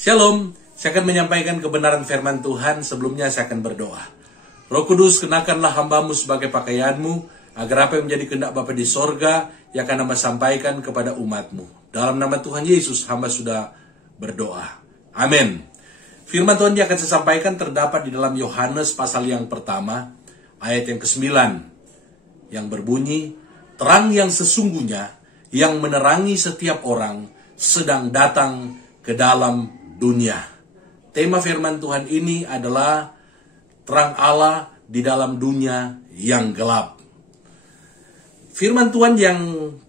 Shalom, saya akan menyampaikan kebenaran firman Tuhan. Sebelumnya saya akan berdoa. Roh Kudus, kenakanlah hamba-Mu sebagai pakaian-Mu, agar apa yang menjadi kehendak Bapa di sorga, yang akan hamba sampaikan kepada umat-Mu. Dalam nama Tuhan Yesus, hamba sudah berdoa. Amin. Firman Tuhan yang akan saya sampaikan terdapat di dalam Yohanes pasal yang pertama, ayat yang ke-9, yang berbunyi, terang yang sesungguhnya, yang menerangi setiap orang, sedang datang ke dalam dunia. Tema firman Tuhan ini adalah terang Allah di dalam dunia yang gelap. Firman Tuhan yang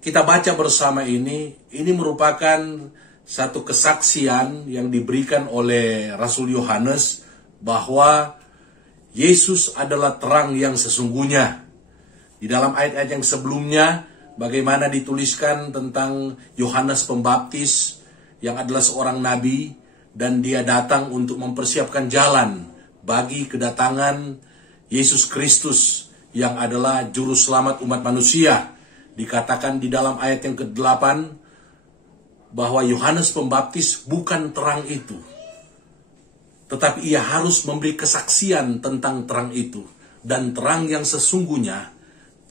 kita baca bersama ini merupakan satu kesaksian yang diberikan oleh Rasul Yohanes bahwa Yesus adalah terang yang sesungguhnya. Di dalam ayat-ayat yang sebelumnya, bagaimana dituliskan tentang Yohanes Pembaptis yang adalah seorang nabi, dan dia datang untuk mempersiapkan jalan bagi kedatangan Yesus Kristus yang adalah juru selamat umat manusia. Dikatakan di dalam ayat yang ke-8 bahwa Yohanes Pembaptis bukan terang itu, tetapi ia harus memberi kesaksian tentang terang itu. Dan terang yang sesungguhnya,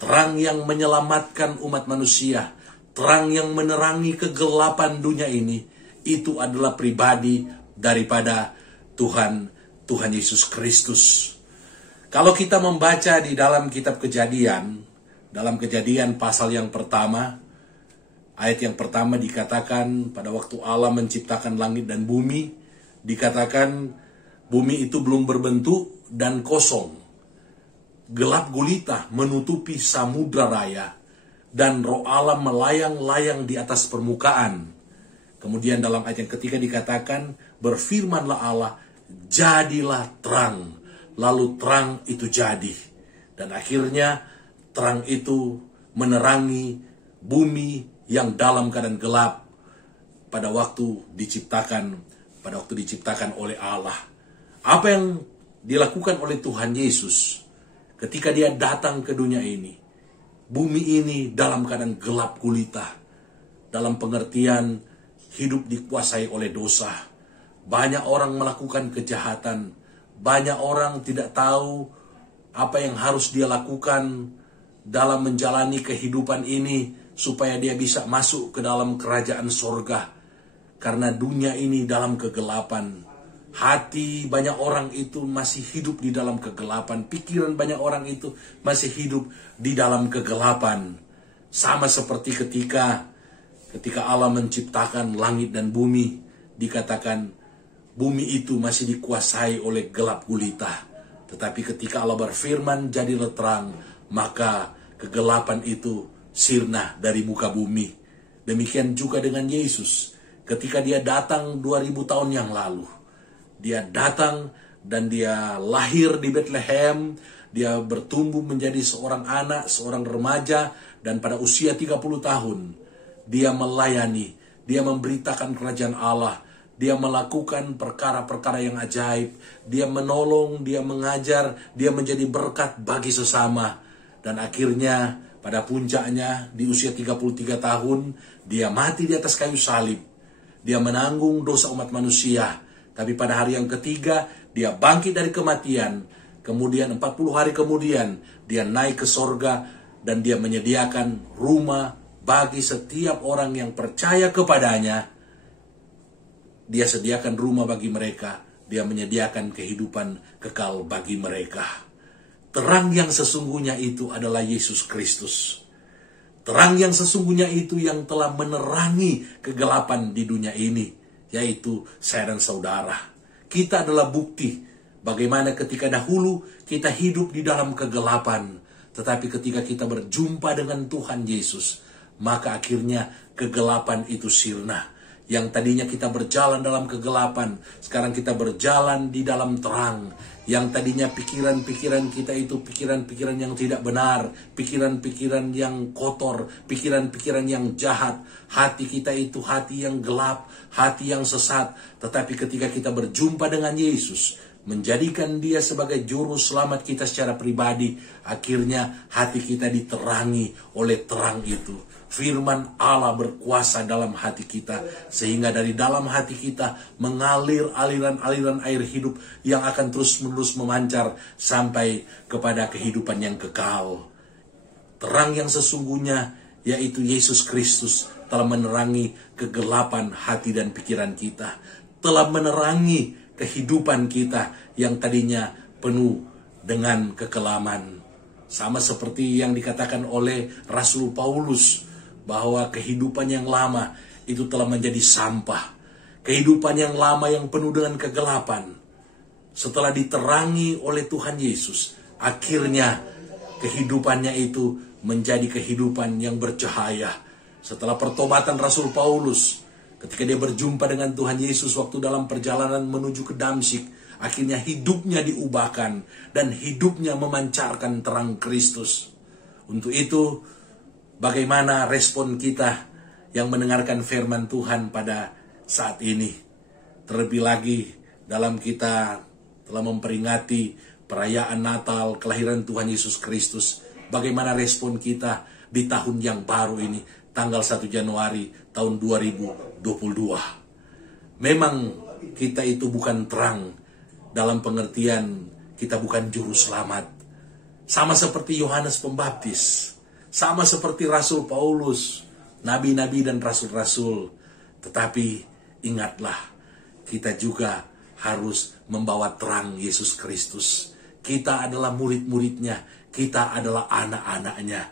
terang yang menyelamatkan umat manusia, terang yang menerangi kegelapan dunia ini, itu adalah pribadi daripada Tuhan Yesus Kristus. Kalau kita membaca di dalam kitab Kejadian, dalam Kejadian pasal yang pertama, ayat yang pertama dikatakan pada waktu Allah menciptakan langit dan bumi, dikatakan bumi itu belum berbentuk dan kosong. Gelap gulita menutupi samudra raya, dan roh Allah melayang-layang di atas permukaan. Kemudian dalam ayat yang ketiga dikatakan, berfirmanlah Allah, jadilah terang. Lalu terang itu jadi. Dan akhirnya terang itu menerangi bumi yang dalam keadaan gelap pada waktu diciptakan oleh Allah. Apa yang dilakukan oleh Tuhan Yesus ketika dia datang ke dunia ini? Bumi ini dalam keadaan gelap gulita. Dalam pengertian hidup dikuasai oleh dosa. Banyak orang melakukan kejahatan. Banyak orang tidak tahu apa yang harus dia lakukan dalam menjalani kehidupan ini supaya dia bisa masuk ke dalam kerajaan sorga. Karena dunia ini dalam kegelapan. Hati banyak orang itu masih hidup di dalam kegelapan. Pikiran banyak orang itu masih hidup di dalam kegelapan. Sama seperti ketika Allah menciptakan langit dan bumi, dikatakan bumi itu masih dikuasai oleh gelap gulita. Tetapi ketika Allah berfirman, jadilah terang, maka kegelapan itu sirna dari muka bumi. Demikian juga dengan Yesus. Ketika dia datang 2000 tahun yang lalu, dia datang dan dia lahir di Bethlehem, dia bertumbuh menjadi seorang anak, seorang remaja, dan pada usia 30 tahun, dia melayani, dia memberitakan kerajaan Allah, dia melakukan perkara-perkara yang ajaib, dia menolong, dia mengajar, dia menjadi berkat bagi sesama. Dan akhirnya pada puncaknya di usia 33 tahun, dia mati di atas kayu salib. Dia menanggung dosa umat manusia. Tapi pada hari yang ketiga, dia bangkit dari kematian. Kemudian 40 hari kemudian, dia naik ke sorga dan dia menyediakan rumah bagi setiap orang yang percaya kepadanya. Dia sediakan rumah bagi mereka. Dia menyediakan kehidupan kekal bagi mereka. Terang yang sesungguhnya itu adalah Yesus Kristus. Terang yang sesungguhnya itu yang telah menerangi kegelapan di dunia ini, yaitu saya dan saudara. Kita adalah bukti bagaimana ketika dahulu kita hidup di dalam kegelapan. Tetapi ketika kita berjumpa dengan Tuhan Yesus, maka akhirnya kegelapan itu sirna. Yang tadinya kita berjalan dalam kegelapan, sekarang kita berjalan di dalam terang. Yang tadinya pikiran-pikiran kita itu pikiran-pikiran yang tidak benar, pikiran-pikiran yang kotor, pikiran-pikiran yang jahat. Hati kita itu hati yang gelap, hati yang sesat. Tetapi ketika kita berjumpa dengan Yesus, menjadikan dia sebagai juru selamat kita secara pribadi, akhirnya hati kita diterangi oleh terang itu. firman Allah berkuasa dalam hati kita, sehingga dari dalam hati kita mengalir aliran-aliran air hidup yang akan terus-menerus memancar sampai kepada kehidupan yang kekal. Terang yang sesungguhnya, yaitu Yesus Kristus, telah menerangi kegelapan hati dan pikiran kita, telah menerangi kehidupan kita yang tadinya penuh dengan kekelaman. Sama seperti yang dikatakan oleh Rasul Paulus, bahwa kehidupan yang lama itu telah menjadi sampah. Kehidupan yang lama yang penuh dengan kegelapan, setelah diterangi oleh Tuhan Yesus, akhirnya kehidupannya itu menjadi kehidupan yang bercahaya. Setelah pertobatan Rasul Paulus, ketika dia berjumpa dengan Tuhan Yesus waktu dalam perjalanan menuju ke Damsyik, akhirnya hidupnya diubahkan dan hidupnya memancarkan terang Kristus. Untuk itu, bagaimana respon kita yang mendengarkan firman Tuhan pada saat ini? Terlebih lagi dalam kita telah memperingati perayaan Natal, kelahiran Tuhan Yesus Kristus. Bagaimana respon kita di tahun yang baru ini, tanggal 1 Januari tahun 2022. Memang kita itu bukan terang, dalam pengertian kita bukan juru selamat. Sama seperti Yohanes Pembaptis, sama seperti Rasul Paulus, nabi-nabi dan rasul-rasul. Tetapi ingatlah, kita juga harus membawa terang Yesus Kristus. Kita adalah murid-muridnya, kita adalah anak-anaknya.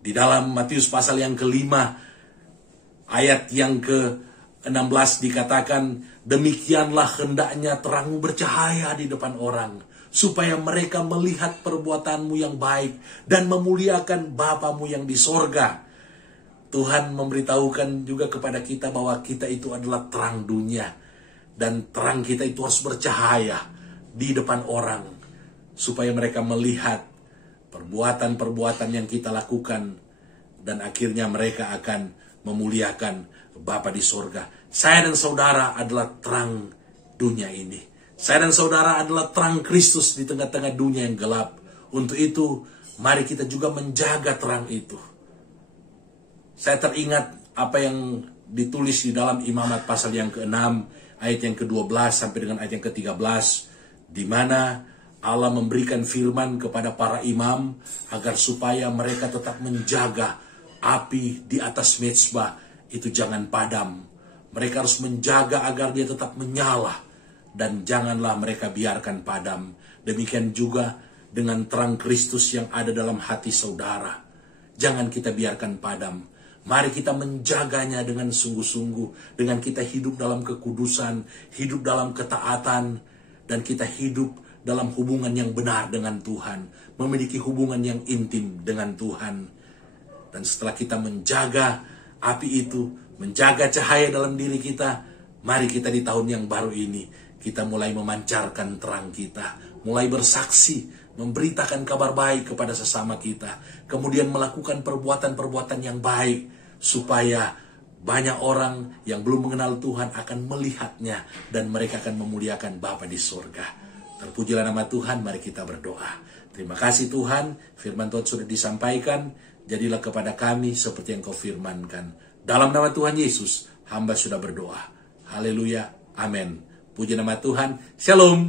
Di dalam Matius pasal yang ke-5, ayat yang ke-16 dikatakan, demikianlah hendaknya terangmu bercahaya di depan orang, supaya mereka melihat perbuatanmu yang baik dan memuliakan Bapamu yang di sorga. Tuhan memberitahukan juga kepada kita bahwa kita itu adalah terang dunia. Dan terang kita itu harus bercahaya di depan orang, supaya mereka melihat perbuatan-perbuatan yang kita lakukan, dan akhirnya mereka akan memuliakan Bapa di sorga. Saya dan saudara adalah terang dunia ini. Saya dan saudara adalah terang Kristus di tengah-tengah dunia yang gelap. Untuk itu, mari kita juga menjaga terang itu. Saya teringat apa yang ditulis di dalam Imamat pasal yang ke-6, ayat yang ke-12 sampai dengan ayat yang ke-13, di mana Allah memberikan firman kepada para imam agar supaya mereka tetap menjaga api di atas mezbah itu jangan padam. Mereka harus menjaga agar dia tetap menyala, dan janganlah mereka biarkan padam. Demikian juga dengan terang Kristus yang ada dalam hati saudara. Jangan kita biarkan padam. Mari kita menjaganya dengan sungguh-sungguh, dengan kita hidup dalam kekudusan, hidup dalam ketaatan, dan kita hidup dalam hubungan yang benar dengan Tuhan, memiliki hubungan yang intim dengan Tuhan. Dan setelah kita menjaga api itu, menjaga cahaya dalam diri kita, mari kita di tahun yang baru ini, kita mulai memancarkan terang kita, mulai bersaksi, memberitakan kabar baik kepada sesama kita, kemudian melakukan perbuatan-perbuatan yang baik, supaya banyak orang yang belum mengenal Tuhan akan melihatnya, dan mereka akan memuliakan Bapa di surga. Terpujilah nama Tuhan, mari kita berdoa. Terima kasih Tuhan, firman Tuhan sudah disampaikan, jadilah kepada kami seperti yang Kau firmankan. Dalam nama Tuhan Yesus, hamba sudah berdoa. Haleluya, amin. Puji nama Tuhan, shalom.